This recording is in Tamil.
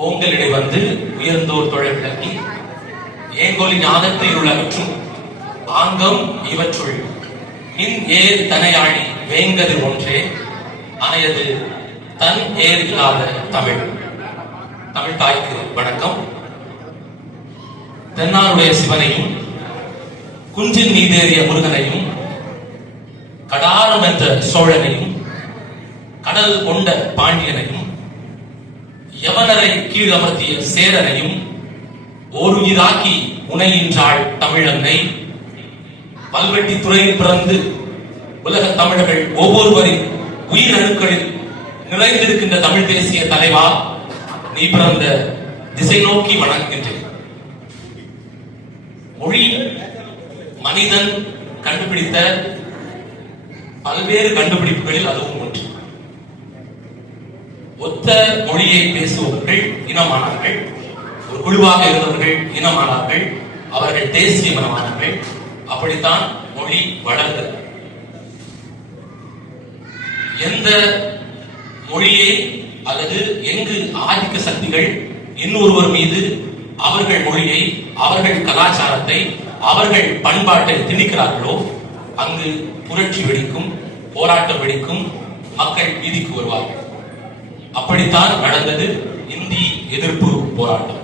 ஓங்களிடை வந்து உயர்ந்தோர் தொழில் விளக்கி ஏங்கொலி ஞானத்தை உள்ளகற்றும் ஆங்கம் இவற்றுள் மின் ஏர் தனையாழி வேங்கது ஒன்றே அணையது தன் ஏர் இல்லாத தமிழ். தமிழ் தாய்க்கு வணக்கம். தென்னாருடைய சிவனையும் குன்றின் மீதேறிய முருகனையும் கடாரம் என்ற சோழனையும் கடல் கொண்ட பாண்டியனையும் யவனரை கீழ் அமர்த்திய சேரனையும் ஓருயிராக்கி உணையின்றாள் தமிழன்னை. பல்வெட்டி துறையில் பிறந்து உலக தமிழர்கள் ஒவ்வொருவரின் உயிரணுக்களில் நிறைந்திருக்கின்ற தமிழ் தேசிய தலைவா, நீ பிறந்த திசை நோக்கி வணங்குகின்றேன். மொழி மனிதன் கண்டுபிடித்த பல்வேறு கண்டுபிடிப்புகளில் அதுவும் ஒன்று. ஒத்த மொழியை பேசுபவர்கள் இனமானார்கள், ஒரு குழுவாக இருந்தவர்கள் இனமானார்கள், அவர்கள் தேசிய மனமானார்கள். அப்படித்தான் மொழி வளர்ந்தது. எந்த மொழியை அல்லது எங்கு ஆதிக்க சக்திகள் இன்னொருவர் மீது அவர்கள் மொழியை, அவர்கள் கலாச்சாரத்தை, அவர்கள் பண்பாட்டை திணிக்கிறார்களோ அங்கு புரட்சி வெடிக்கும், போராட்டம் வெடிக்கும், மக்கள் வீதிக்கு வருவார்கள். அப்படித்தான் நடந்தது இந்தி எதிர்ப்பு போராட்டம்.